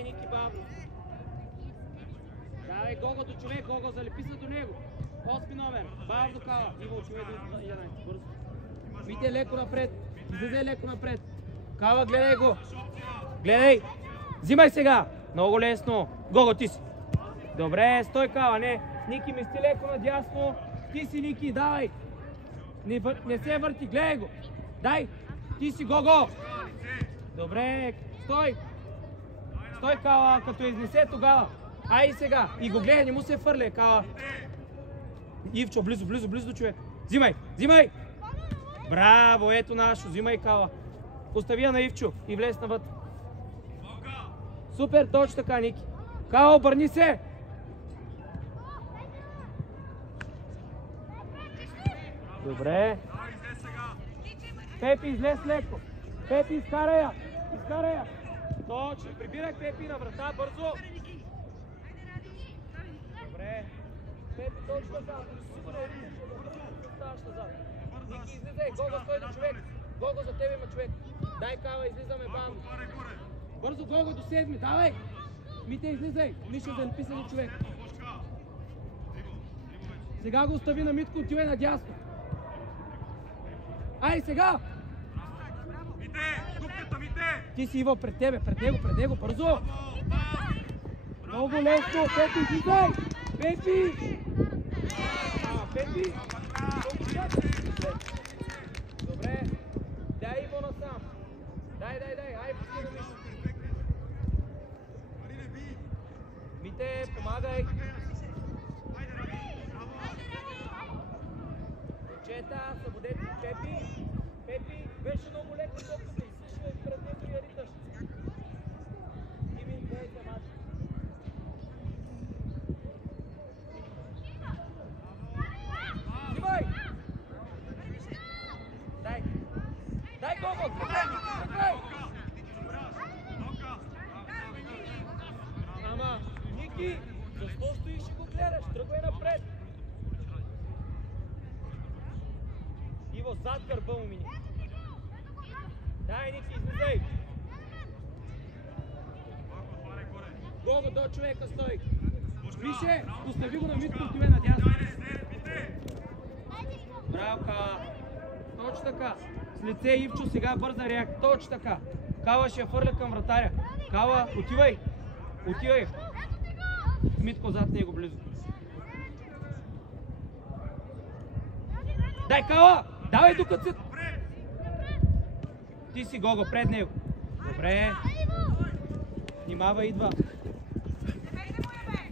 Давай, Ники, бавно. Давай, Гого до човек, Гого, залепи се до него. 8 номер, бавно Кала. Иво, човек до 11, бързо. Мите леко напред, излезе леко напред. Кала, гледай го. Гледай. Взимай сега. Много лесно. Гого, ти си. Добре, стой Кала, не. Ники, мести леко надясно. Ти си, Ники, давай. Не се върти, гледай го. Дай. Ти си, Гого. Добре, стой. Стой, Кала, като изнесе тогава. Ай сега. И го гледай, не му се фърля, Кала. Ивчо, близо до човек. Взимай, взимай. Браво, ето нашо. Взимай, Кала. Остави я на Ивчо и влез навътре. Супер, точно така, Ники. Кала, обърни се. Добре. Пепи, излез леко. Пепи, изкарай я. Изкарай я. Точно. Прибирай Пепи на врата, бързо. Добре. Пепи, точно така. Сигурен е. Оставаш назад. Ники, излизай. Гого, стой до човек. Гого, за тебе има човек. Дай Кала, излизаме бавно. Бързо, Гого, до 7. Давай. Мите, излизай. Миша, да написа на човек. Сега го остави на Митко, отивай надясно. Ай, сега! Мите! Дупката, Мите! Ти си Иво пред тебе, пред него, бързо! Много лесно, Пепи, излизай! Пепи! Пепи! Добре, дай Иво насам. Дай, ай, пусти на Миша. Мите, помагай! Чета, събудете Пепи. Пепи, беше много леко топката. Изслушай пред него и я риташ. Ивин, дай за мач. Взимай! Дай Гого! Тръгвай! Ама, Ники, защо стоиш и го гледаш? Тръгвай напред! Иво, зад гърба му мини. Дай, Ники, излизай! Гого, до човека стой! Мише, остави го на Митко, отивай надясно. Браво, Кала! Точно така! С лице Ивчо, сега бърза реакция. Точно така! Кала ще я фърля към вратаря. Кала, отивай! Отивай! Митко зад него близо. Дай, Кала! Давай докато си... Ти си Гого, пред него. Добре. Внимава, идва.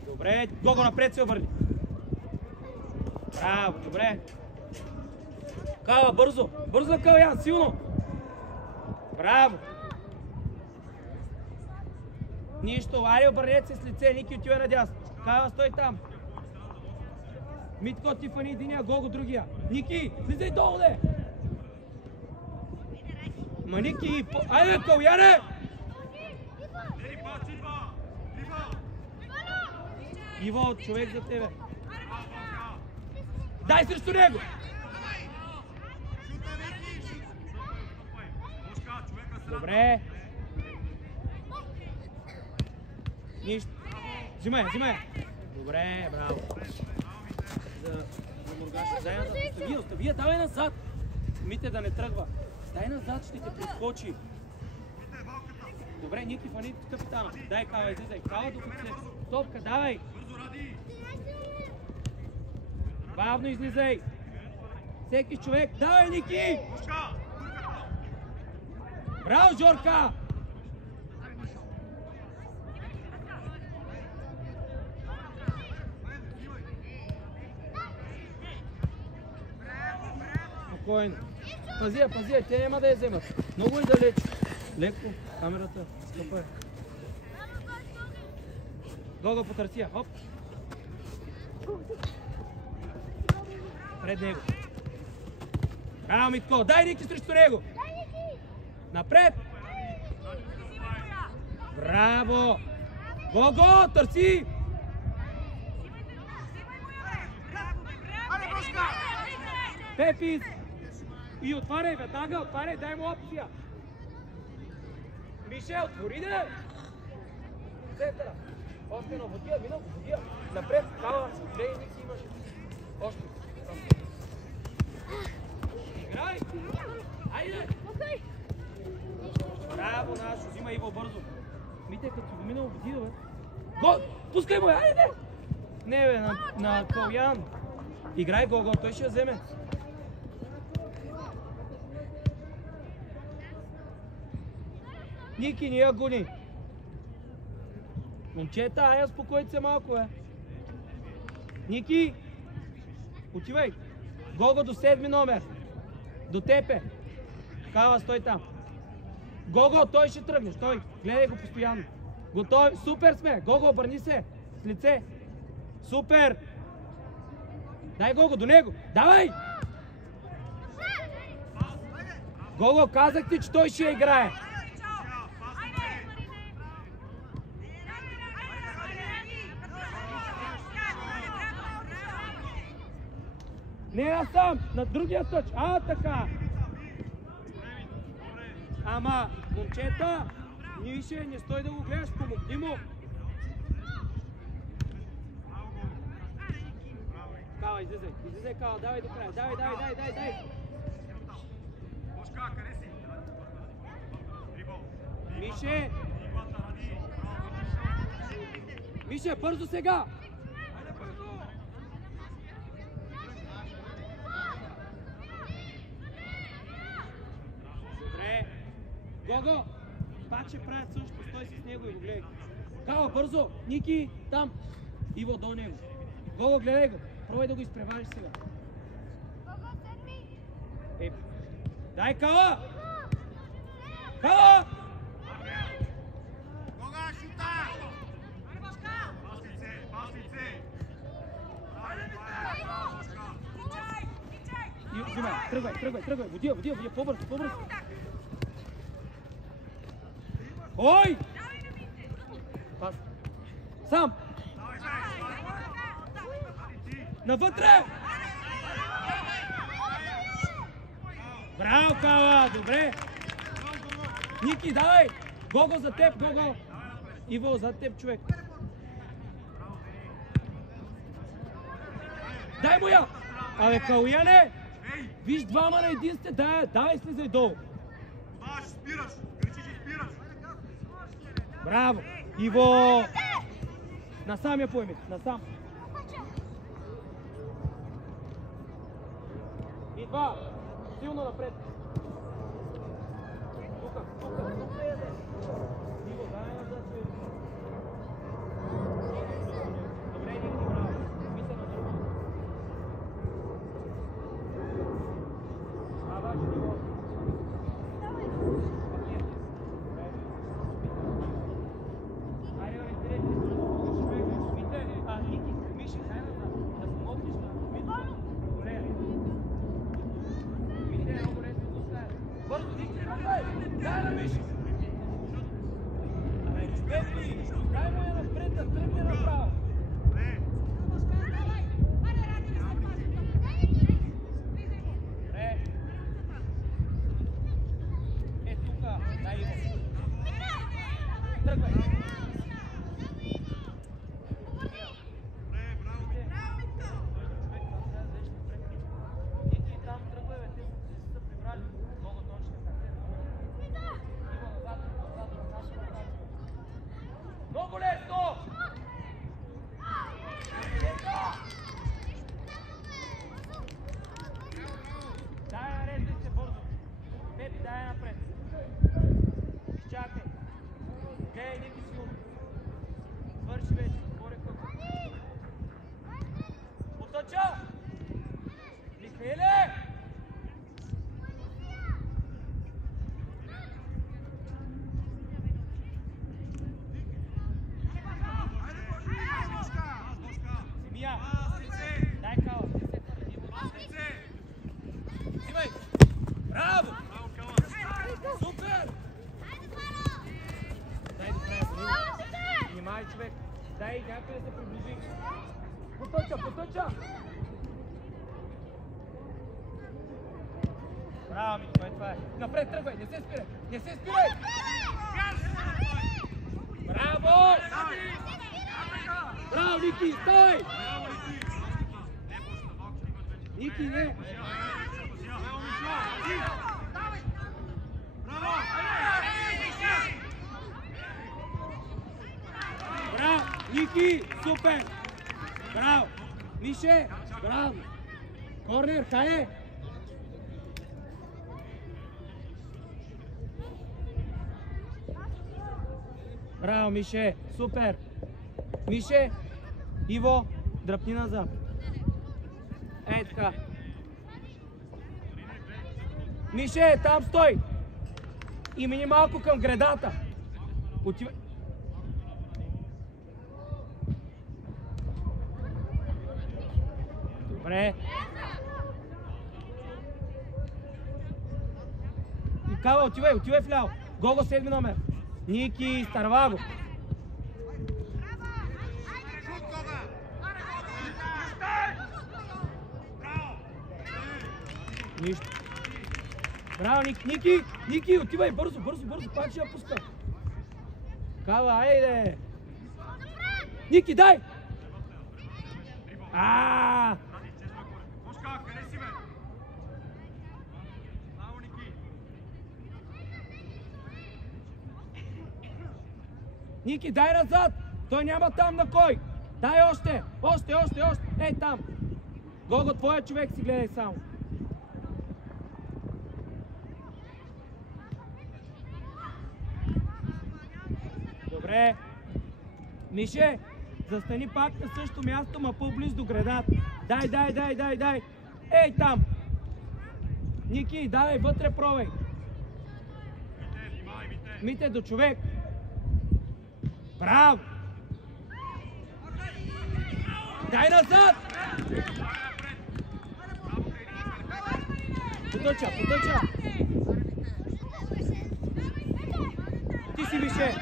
Добре, Гого напред се обърни. Браво, добре. Кала, бързо. Бързо, Калян, силно. Браво. Нищо, Ари, обърнете се с лице, Ники отива надясно. Кала, стой там. Митко, ти фани единия, Гого другия. Ники, слизай долу, де! Ма Ники, айде, Каляне! Иво, човек за тебе. Дай срещу него! Добре. Нищо. Взимай. Добре, браво. За Мургаша. Заедно. Остави, давай назад. Мите да не тръгва. Дай назад, ще те прескочи. Добре, Ники, фани капитана. Дай, Кала, излизай. Кала докато се... Топка, давай. Бавно излизай. Всеки човек. Давай, Ники! Браво, Жорка! Спокойно. Пази я, те няма да я вземат. Много и далеч. Леко, камерата, скъпа е. Гого потърси я, хоп. Пред него. Браво, Митко, дай Ники срещу него. Напред! Браво! Гого, търси! Пепис! И отваряй, веднага, отваряй, дай му опция! Мише, отвори да! центъра. Още едно, водия, минал, водия. Напред, кала, гледай, Ники имаш. Още. Играй! Айде! Браво, Нашо, взима Иво бързо. Мите, като го минал водия, бе. Гол! Пускай му, айде! Не, бе, на Калян. Играй гол, той ще я вземе. Ники, не я гони. Момчета, ая спокойте се малко, бе. Ники, отивай. Гого до 7 номер. До тепе. Кала, стой там. Гого, той ще тръгне, стой. Гледай го постоянно. Готови, супер сме. Гого, обърни се. С лице. Супер. Дай Гого, до него. Давай! Гого, казах ти, че той ще играе. Не насам, на другия точ. Така. Ама, момчета, Нише, не стой да го гледаш, помогни му. Кала, излизай, Кала, давай до края, давай. Мише, бързо сега! Добре. Гого, пак ще правят също, стой си с него и го гледай. Кала, бързо! Ники, там! Иво, до него. Гого, гледай го. Пробвай да го изпревариш сега. Дай, Кала! Кала! Гога, шута! Тръгвай, водия, по-бързо. Ой! Пас. Сам! Навътре! Браво, Кала, добре! Ники, давай! Гого за теб, Гого! Иво, за теб, човек! Дай му я! Абе, Калуяне! Виж, двама на един сте, давай слизай долу! Спираш! Кричиш и спираш! Браво! Иво! Насам я поеме, насам! И два! Силно напред! Тука! Иво, дай назад, бе! Добре, Ники, браво! Мисля на нормално! Давай, Иво! Дай някъде да се приближи. Потъча! Браво, Митко, това е. Напред тръгвай, не се спирай! Браво! Браво, Ники, стой! Браво, Ники! Ники, не! Браво, Миша! Браво! Браво, Ники, супер! Браво! Мише, браво! Корнер, хае! Браво, Мише, супер! Мише, Иво, дръпни назад. Ей така. Мише, там стой! И мини малко към гредата. Отива... Добре. Кава, отивай вляво. Гого 7 номер. Ники, изтърва го. Нищо. Браво, Ники, отивай, бързо, пак ще я пуска. Кава, айде. Ники, дай! Ники, дай назад! Той няма там на кой! Дай още! Ей там! Гого, твоя човек си гледай само. Добре. Мише, застани пак на същото място, ма по-близо до гредата. Дай! Ей там! Ники, давай, вътре пробвай. Мите до човек. Браво! Дай назад! Потъча! Ти си, Мише!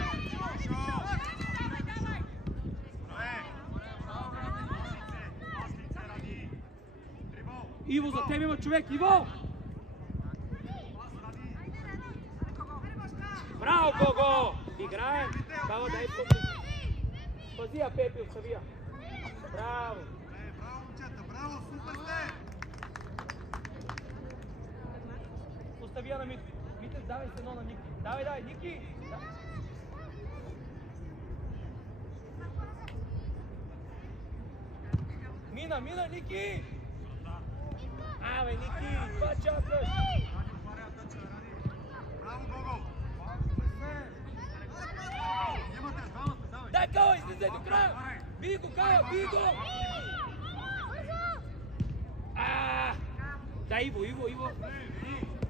Иво, за теб има човек! Иво! Браво, Гого! Играем! Кава, дай пази я, Пепи, остави я. Браво! Браво, момчета, браво, супер сте! Остави я на Мите. Мите, давай се едно на Ники. Давай, Ники! Мина, Ники! Абе, Ники, това чакаш! Браво, Гого! Дай, Кава, излизай до края! Бий го, Кава, бий го! Дай, Иво!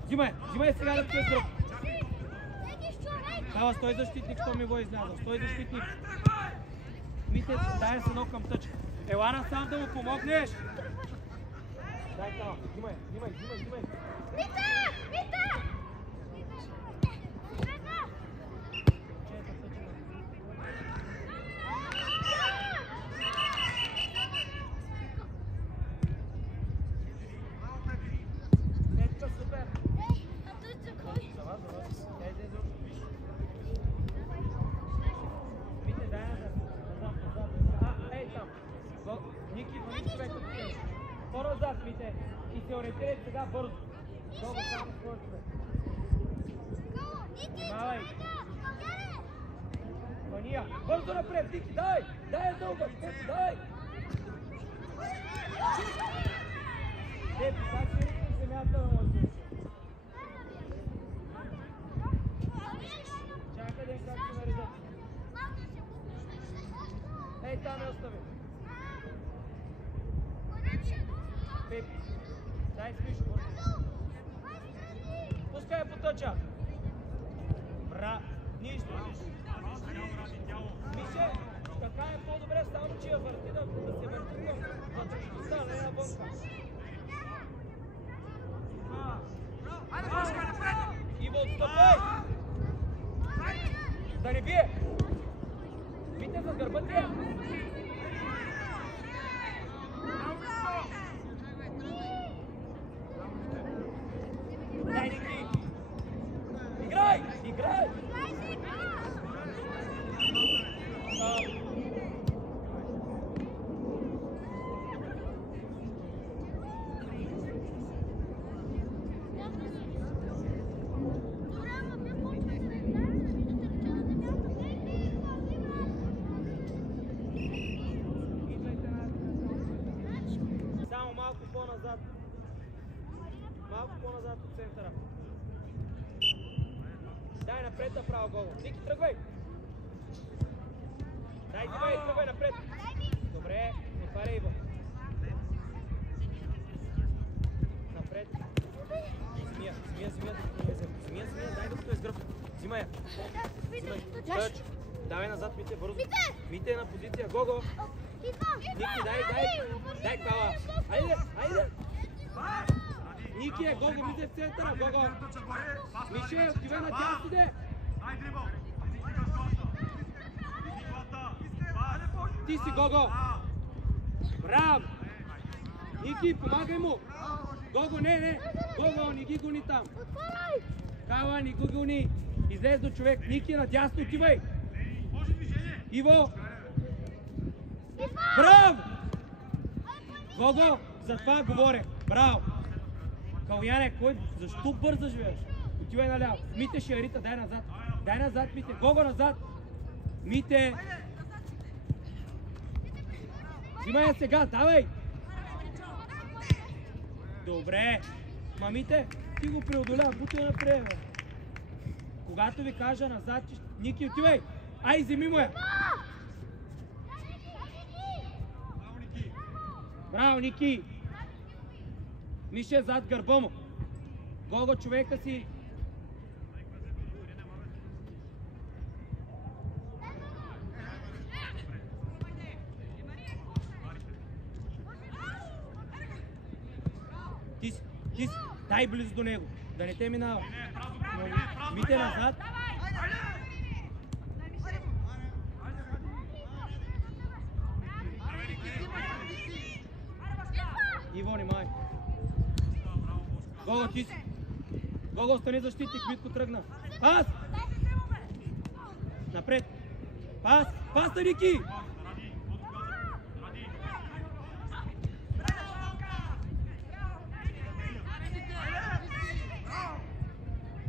Взимай сега да пиеш дръп! Кава, стой защитник, що ми го излязъл. Стой защитник! Мите, дай се едно към тъчка. Елана сам да му помогнеш! Дай, Кава, взимай! Мита! По-назад, Мите! И се ориентирай сега бързо! Много само скоростта! Внимавай! Мания! Бързо напред, Ники! Дай! Дай дълга! Дай! Пепи, как ще ритнем земята на млади? Чакай ден как ще наредят. Ей, там я остави! Пепи, дай смиш, пускай потъча. Бра, нищо. Мише, така е по-добре, само че я върти да се върти към вътрешността, не на вънка. Иво, отстъпай! Да не бие! Бите с гърба тия! Дай, Ники! Играй! Малко по-назад от центъра. Дай напред направо Гого. Ники, тръгвай! Дай, тръгвай напред! Добре, не пари Иво. Напред. Змия, дай да стои с гръб. Взимай я. Тъч. Давай назад, Мите, бързо. Мите е на позиция. Гого. Ники, дай кала. Айде. Ники е, Гого, Мите в центъра. Гого. Мише, отивай на тях иде. Ти си, Гого. Браво. Ники, помагай му. Гого, не. Гого, не ги гони там. Кала, не го гони. Излез до човек. Ники, надясно отивай. Иво. Браво! Гого, за това говоря. Браво. Каляне, защо бързаш, бе? Отивай наляво. Мите ще рита, дай назад. Мите. Гого, назад. Мите. Взимай я сега, давай. Добре. Мамите, ти го преодоля, бутай напред, бе. Когато ви кажа назад, Ники, отивай. Ай, вземи му я. Браво, Ники. Мише зад гърба му. Гого, човека си. Ти си. Дай близо до него. Да не те минава. Мите назад. Иво, внимай. Гого, ти си. Гого, остани защитник, Митко тръгна. Пас! Напред. Пас! Пас на Ники!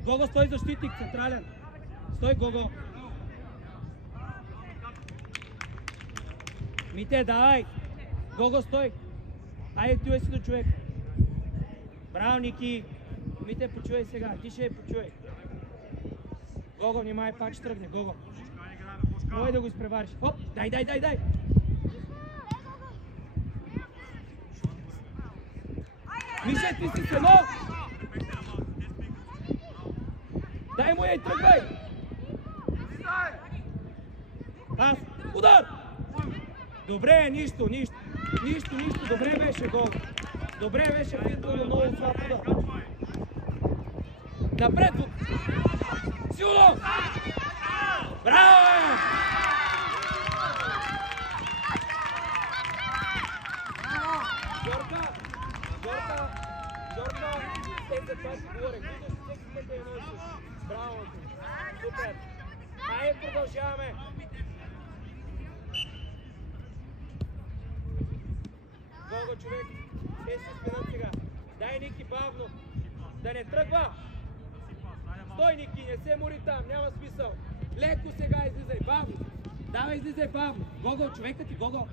Гого, стой защитник, централен. Стой, Гого. Мите, дай. Гого, стой. Айде, ти си до човек. Браво, Ники. Мите, почувай сега. Ти ще я почувай. Гого, внимай, пак ще тръгне. Гого. Мой да го изпревариш. Хоп, дай. Мише, ти си село. Дай му я и тръгвай. Пас. Удар. Добре, нищо. Добре беше, Гого. Добре беше, Фитбол, много слаб удар. Напред! Силно! Браво! Жорка! Ето това си говорех. Виждаш, всеки път е едно и също. Браво! Супер! Айде, продължаваме! Гого, човек! Те се спинат сега. Дай, Ники, бавно! Да не тръгва! Стой, Ники, не се мори там, няма смисъл. Леко сега излизай, бавно. Давай, излизай бавно. Гого, човека ти, Гого.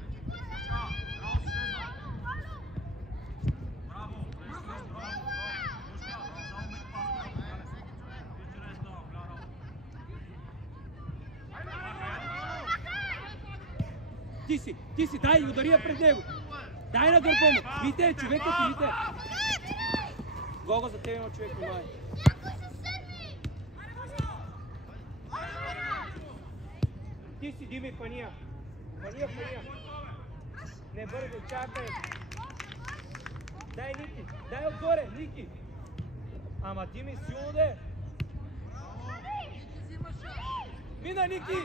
Ти си, дай, удари я пред него. Дай на гърба му. Вите, човека ти, вите. Гого, за тебе има човек, внимай. Ти си, Дими, Фания. Фания. Не бързо, чакай. Дай, Ники. Дай отгоре, Ники. Ама Дими, силно де. Мина, Ники.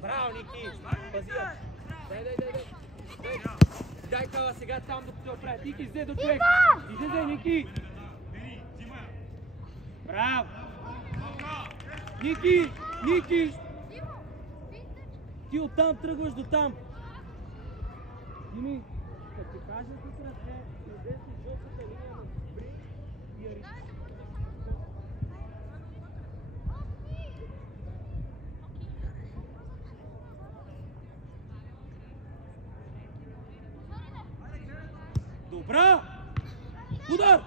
Браво, Ники. Пази я. Дай. Дай кала сега там, докато я оправят. Ники, излезе до човек. Излезе, Ники. Браво. Ники. Ти оттам тръгваш до там. Дими, като ти кажа тук ръце, излезе жълтата линия на Бри и Ари. Добра! Удар!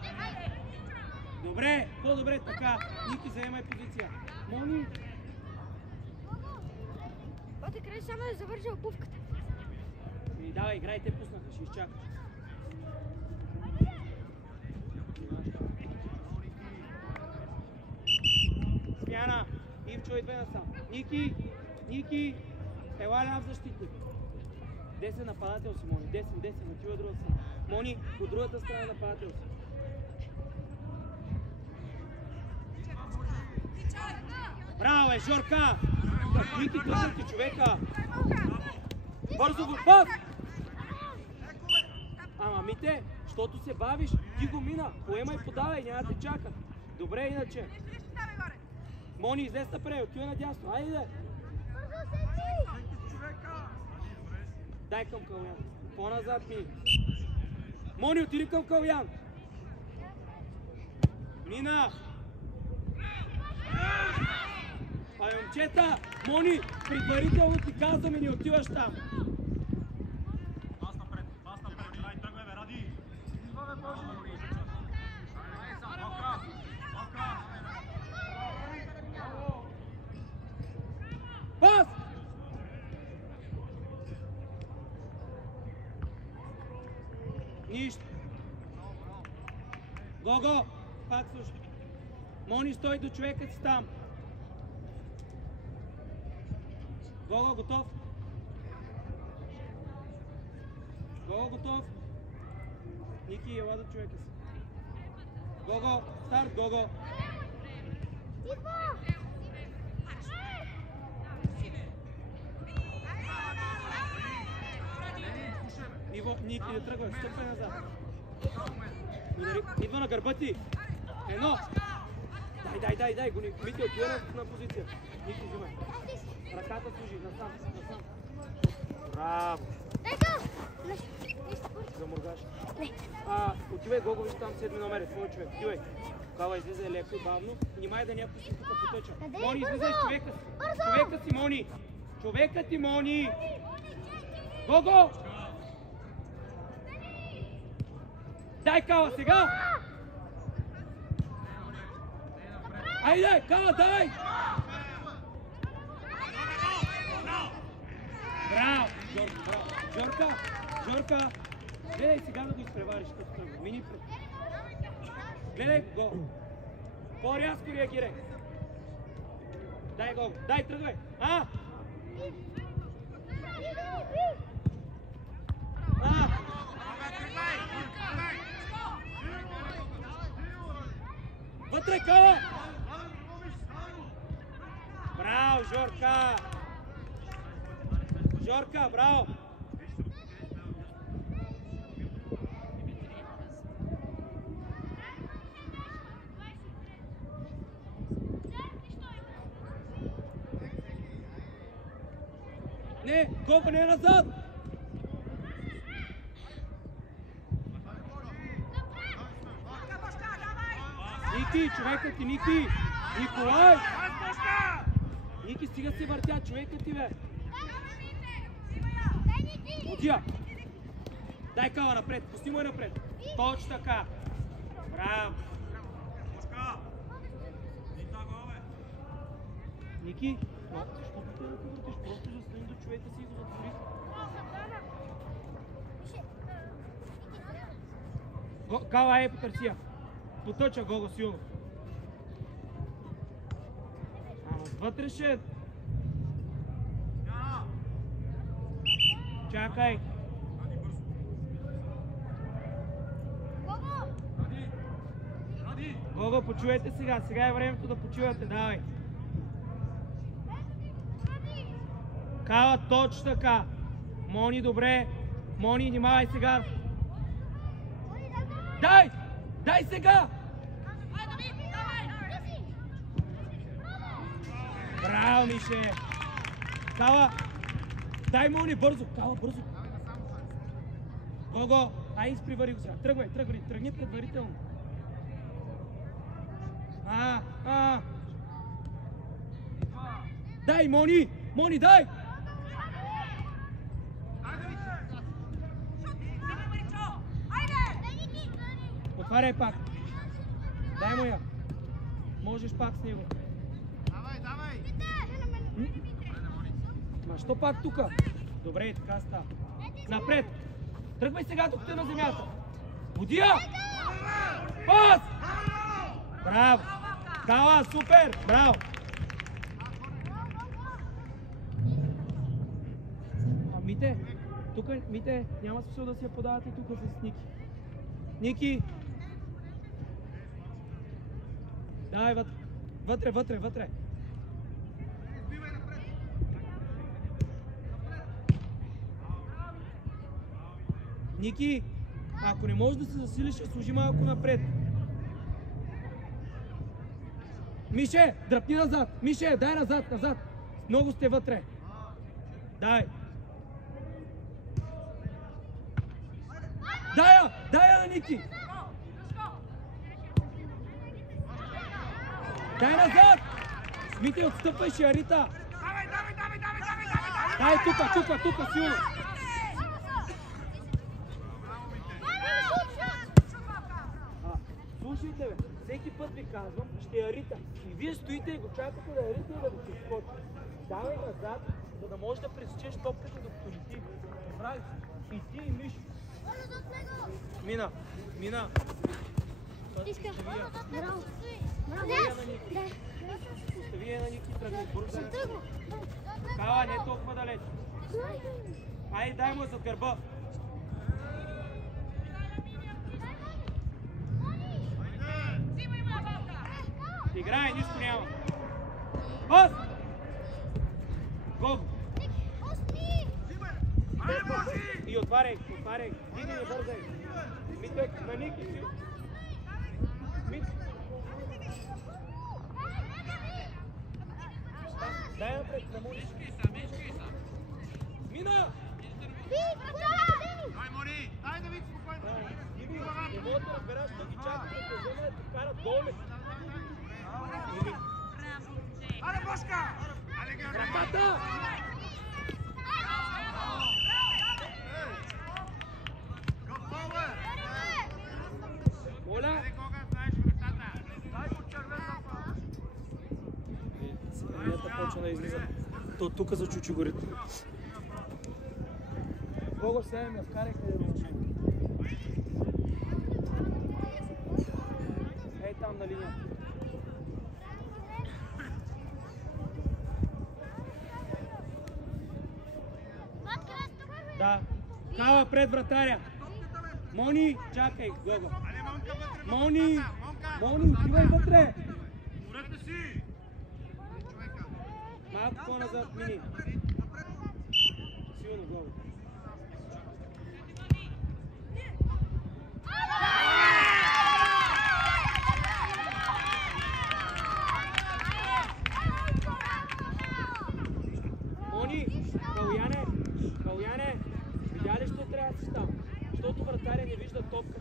Добре, по-добре така. Ники, заемай позиция. Мони. Оте край само да завърши обувката. И давай, играйте, пуснаха, ще изчакаш. Смяна. Ивчо идва насам. Ники, ела ляв защитник. Десен нападател си, Мони. Десен, отива друга страна. Мони, от другата страна нападател си. Браво, е, Жорка! Ники, тръгнати човека! Бързо го пас! Ама Мите, щото се бавиш, ти го мина. Поемай, подавай, няма да те чака. Добре, иначе. Мони, излез напред, отива надясно. Айде! Дай към Калян. По-назад ми. Мони, отиди към Калян. Мина! Абе, момчета! Мони, предварително ти казваме, не отиваш там. Пас напред, дай, тръгвай, бе, Ради! Пас! Нищо. Гого! Пак слушай. Мони, стой до човека си там. Гого, готов? Гого, готов? Ники, ела до човека си. Гого, старт, Гого. Иво, Ники, не тръгвай, стъпвай назад. Идва на гърба ти. Едно. Дай, го Мити, отива на позиция. Ники, взимай. Ръката служи, насам. Браво. Заморгаш. Отивай, Гого, виж там 7 номер е твой човек. Отивай. Кала излиза леко и бавно. Внимай да не я пусти тук по тъча. Мони, излизай с човека си. Човека си, Мони. Човека ти, Мони. Гого! Дай, Кала, сега! Айде, Кала, дай! Браво! Жорка! Гледай сега да го изпревариш като тръгва. Мини пред. Гледай го. По-рязко реагирай. Дай го. Дай, тръгвай. Вътре, Кала! Браво, Жорка! Жорка, браво! Не, Гого, не назад! Ники, човека ти, Ники! Николай! Ники, стига се въртя, човека ти, бе! Отия! Дай, Кала, напред, пусти му напред! Точно така! Браво! Ники, защо ти те въртиш? Просто застани до човека си и го затвори. Кала, е, потърсия! Потъча Гого силно. Вътре ще... Чакай. Гого, почувайте сега. Сега е времето да почивате. Давай. Кала, точно така. Мони, добре. Мони, внимавай сега. Дай! Дай сега! Браво, Мише! Кала! Дай, Мони, бързо! Кала, бързо! Гого! Ай, изпривари го сега! Тръгни предварително! Дай, Мони! Мони, дай! Отваряй пак! Дай му я. Можеш пак с него. Давай! Ма що пак тука? Добре, така става. Напред! Тръгвай сега, докато е на земята. Буди я! Пас! Браво! Кала, супер! Браво! Мите, тук, Мите, няма смисъл да си я подавате тук с Ники. Ники! Давай вътре! Ники, ако не можеш да се засилиш, ще служи малко напред. Мише, дръпни назад! Мише, дай назад! Много сте вътре. Дай я на Ники! Дай назад! Мите, отстъпвай, ще Арита! Дай тука, силно! Слушайте, бе, всеки път ви казвам, ще я Рита. И вие стоите и го чакате да я Рита и да ви се скочи. Давай назад, за да можеш да пресечеш топката докато лети. Прави, и ти и Мишо. Мина. Иска. Браво. Остави я на Ники, тръгни бързо. Кала, не толкова далеч. Айде, дай му зад гърба. Играй, нищо няма. Пас! Гол! И отваряй! Диги, не бързай! Мите, на Ники си! Дай напред, не можеш! Мина! Дай, Мори! Дай да види спокойно! Диги, не мога да разбераш, да ги чакат да се вземат и карат доле! Аре, Бошка! Ръката! Моля! Семенята почва да излиза. То тук за чучугорите. Гого сега ме вкарай къде да учи. Ей там на линията. Да. Кала пред вратаря. Мони, чакай, Гого. Мони, отивай вътре. Борете си! Малко по-назад мини. Силно, Гого. Мони, Калуяне, видя ли, що трябва да си там? Защото вратаря не вижда топка.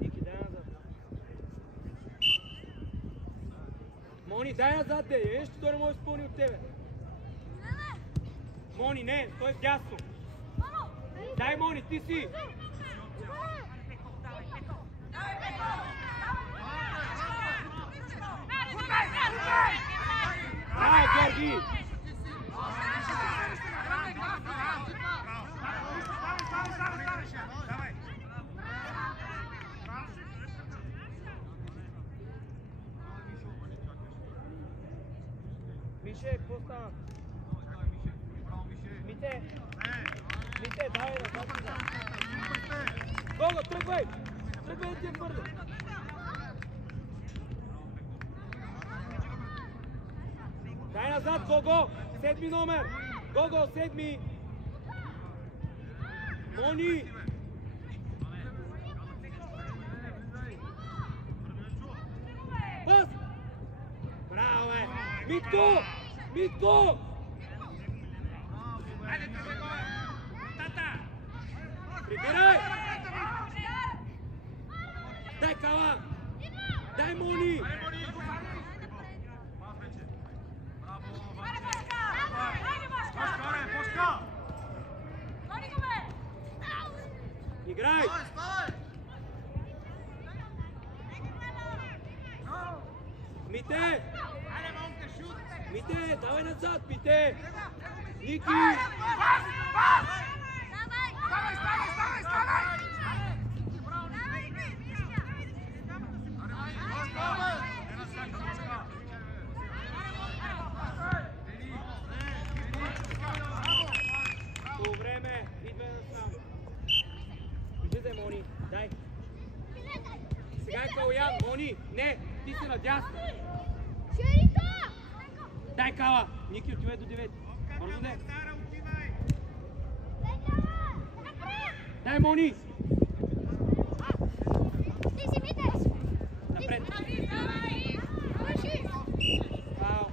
Ники, дай назад. Мони, дай назад, де! Нещо той не може да изпълни от тебе. Мони, не, той е дясно. Дай, Мони, ти си! Ай, Георги! Мише, какво става? Мите, давай назад. Гого, тръгвай! Тръгвай да ти е твърдо. Дай назад, Гого! Седми номер! Гого, седми! Мони! Пас! Браво, е! Митко! Прибирай! Дай Кала! Дай Мони! Играй! Мите! Мите, давай назад, Мите! Ники! По време, идва насам. Излизай, Мони, дай. Сега е Калоян, Мони, не, ти си надясно. Дай Кала, Ники отивай до 9. Бързо де. Дай, Мони. Напред. Вау.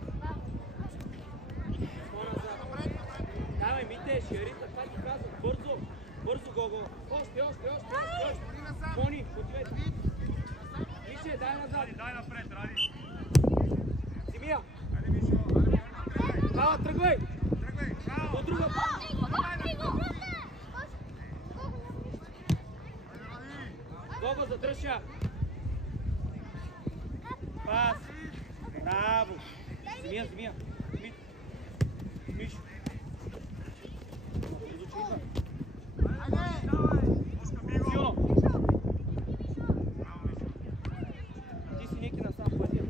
Давай, Мите, Ширита, това ти казвам. Бързо, бързо, Гого. Още. Мони, отивай. Мише, дай назад. Дай напред, Ради. Симия. Кала, тръгвай. От друга. Гого, задръжа. Пас. Браво. Симия. Миш. Силно. Ти си Ники насам пътя.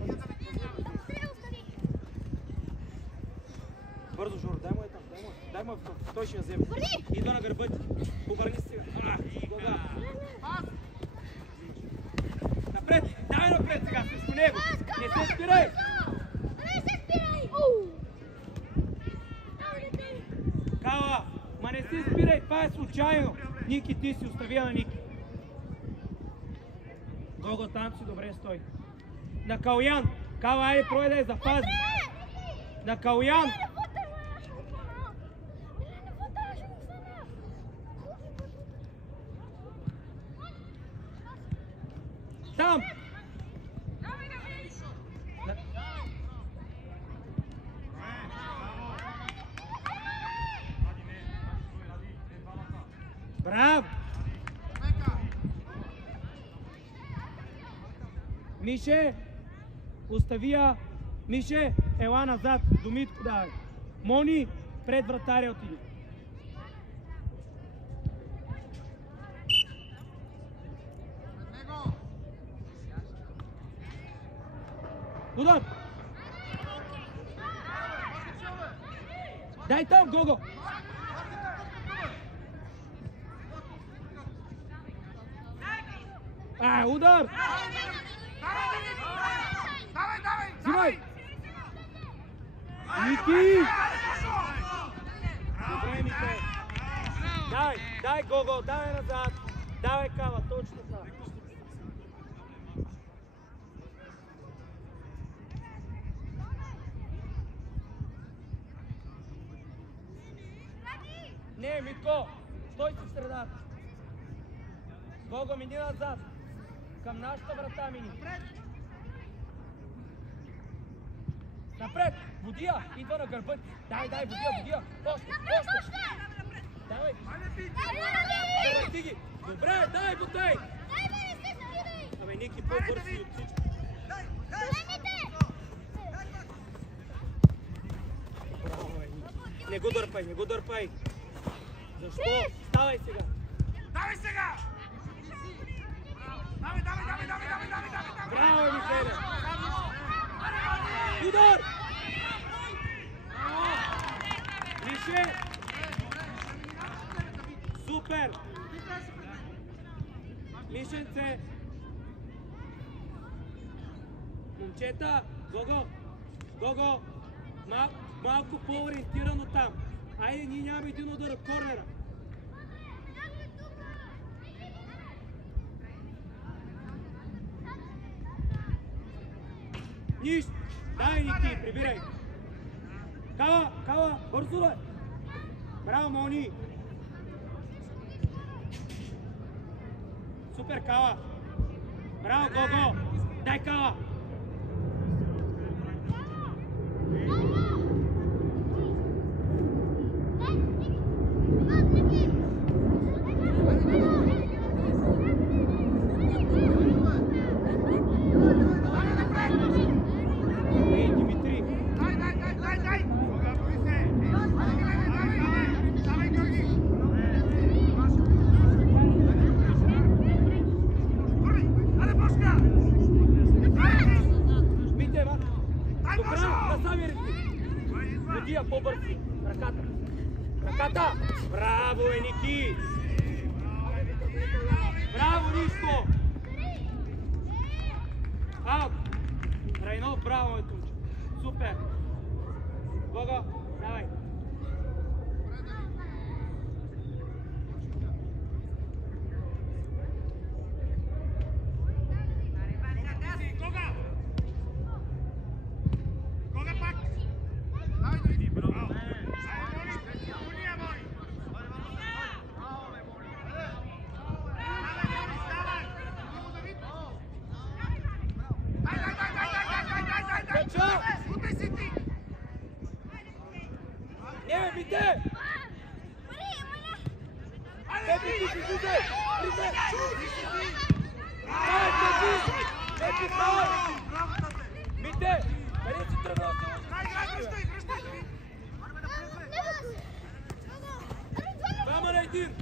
Бързо, Жоро, дай му е там. Дай му той ще я вземе. Идва на гърба ти. Обърни се сега. Гога. Напред! Давай напред сега, срещу него! Не се спирай! Кала, ма не се спирай, това е случайно! Ники, ти си, остави на Ники. Гого, там си добре стой. На Калоян! Кала, айде, прой да я запази! На Калоян! Там! Браво! Мише, остави я. Мише, ела назад, до Митко давай. Мони, пред вратаря отиди. Удар! Дай там, Гого! Удар! Взимай! Ники! Добре, Мите! Дай, Гого, давай назад! Давай, Кала, точно така! Не, Митко! Стой си в средата! Гого, мини назад! Към нашата врата мини! Напред! Водия! Идва на гърба! Дай, водия! Още! Давай! Давай ги! Добре, дай, бутай! Абе, Ники, по-бързи от всички! Браво, Ники! Не го дърпай! Защо? Ставай сега! Давай сега! Давай! Браво, Михайле! Удар! Мише! Супер! Мишенце! Момчета! Гого! Малко по-ориентирано там! Айде, ние нямаме един удар от корнера! Нищо! Дай, Ники, прибирай! Кала, бързо бе! Браво, Мони! Супер, Кала! Браво, Гого! Дай, Кала! Браво, Еники! Браво, Нишко! Аут! Райно, браво, Тунчо! Супер! Гого, давай! Не, бите! Мите! Къде си тръгнал? Двама на един!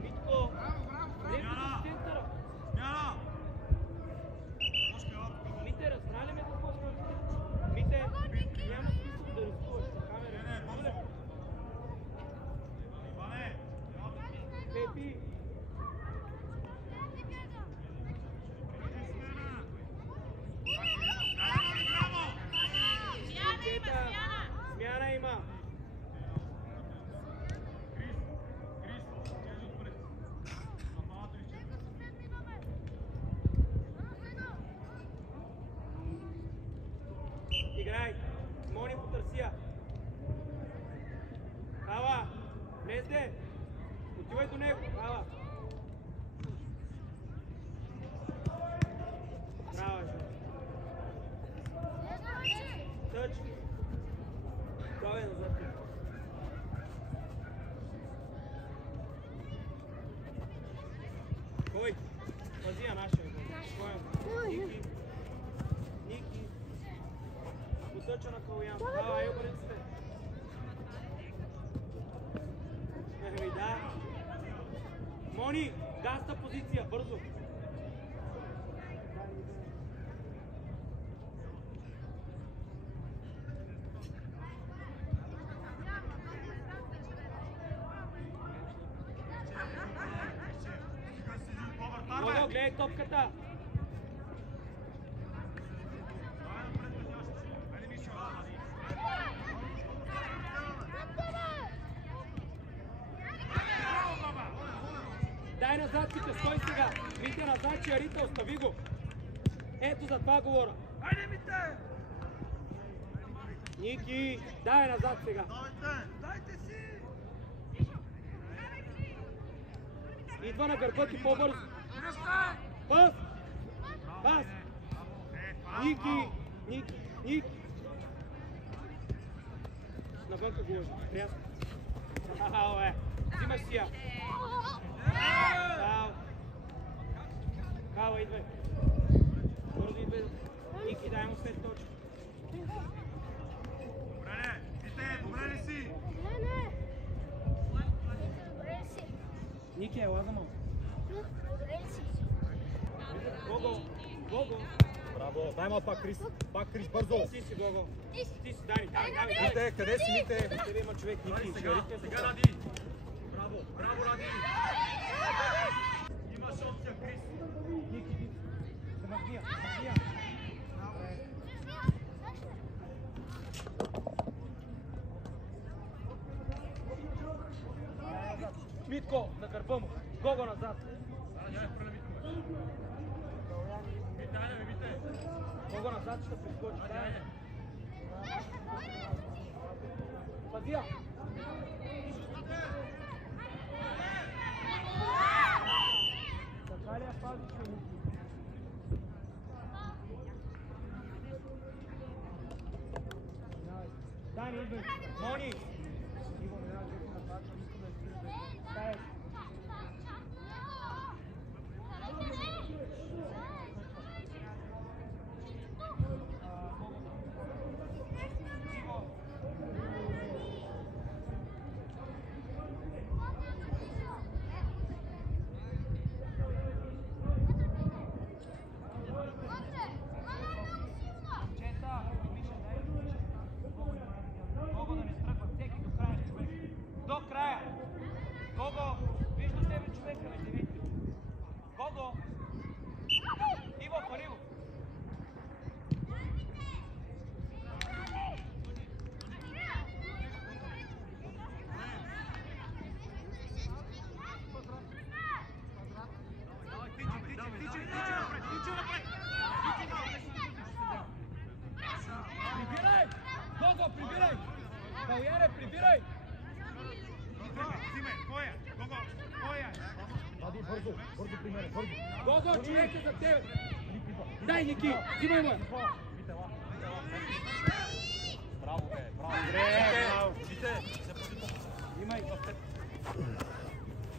Митко! Смяна! Смяна! Мите, разбрали ме какво сме? Мите, няма смисъл да рискуваш на камера. Пепи! Смяна има! Играй! Мони по търсия! Хава! Влезде! Отивай до него! Хава! Браво, Жо! Тъч! Праве назад! Кой? Пазия нашия! Ники! Ники! Потъча на Калуян! Хава, ей обръците! Да. Мони, гаста позиция, бързо. Много, гледай топката. Дай назад, Сите, стой сега! Мите назад, че Арита, остави го! Ето за това говоря! Айде, Мите! Ники, дай назад сега! Дайте си! Идва на гърба ти по-бързо! Пас! Пас! Ники! Ники! Ники! Навънка го прясно! Ао, взимаш си я! Браво! Кава, идвай! Бързо идвай! Ники, дай му 5 точки! Добре, Вите, добре ли си? Ники, ела за малко! Гого! Гого! Браво, дай ма пак Крис, бързо! Ти си, Гого! Ти си, Дани! Мите, къде си, Мите? Тебе има човек, Ники! Сега Ради! Браво, браво, Ради! Имаш опция, Крис! Ники, Магия! Магия! Митко, на гърба му! Гого назад! Гого назад ще прескочи! Пазия! Така ли я пази, че Ники? Дани, идвай! Мони! Иво, не трябва да напад, искам да изглежда. Стая! Много Калуяне, прибирай! Взимай, коя? Гого, коя? Вади, бързо при мене, бързо. Гого, човек е за тебе! Дай, Ники, взимай ме! Браво, бе, браво. Вите, Имай!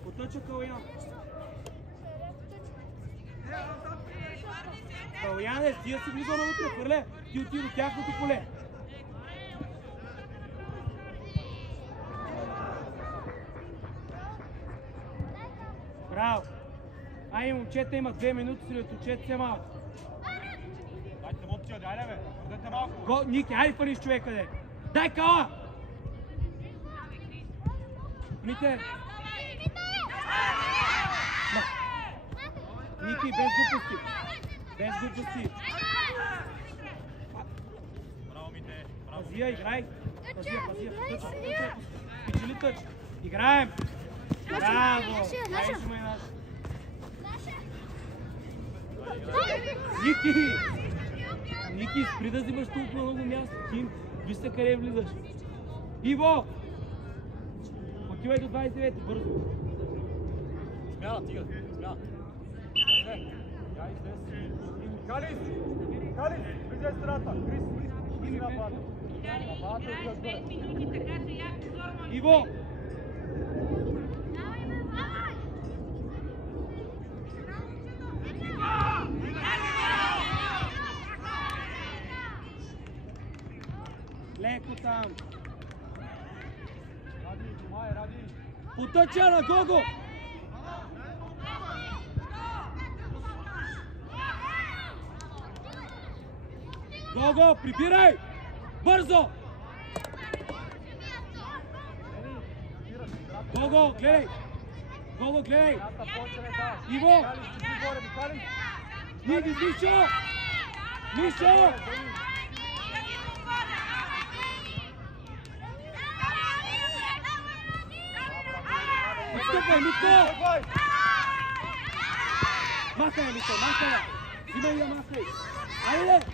Потъча Калуян! Калуяне, тия си влиза навътре, хвърля! Ти отиди до тяхното поле! Браво! Ай, момчета, има 2 минути, след отчете се малко. Дайте емоция, дайде бе, бъдете малко. Ники, айде фаниш човека, де! Дай Кала! Мите! Ники, без глупости! Без глупости! Браво, Мите, браво. Пазия, играй! Пазия! Печели тъч! Играем! Браво! Айде сме наш! Ники! Ники, спри да взимаш толкова много място. Ти вижте къде влизаш. Иво! Отивай до 29, бързо. Смяна, тигър, смяна. Калис, влизай страната. Крис, влизай напада. Напада, отиваш горе. Иво! Леко там. Ради. Потъча на Гого! Гого, прибирай! Бързо! Гого, гледай! Гого, гледай! Иво! Иди, Мишо! Мишо! Отстъпвай, Мико! Махай, Мико, махай! Взимай я, махай! Айде!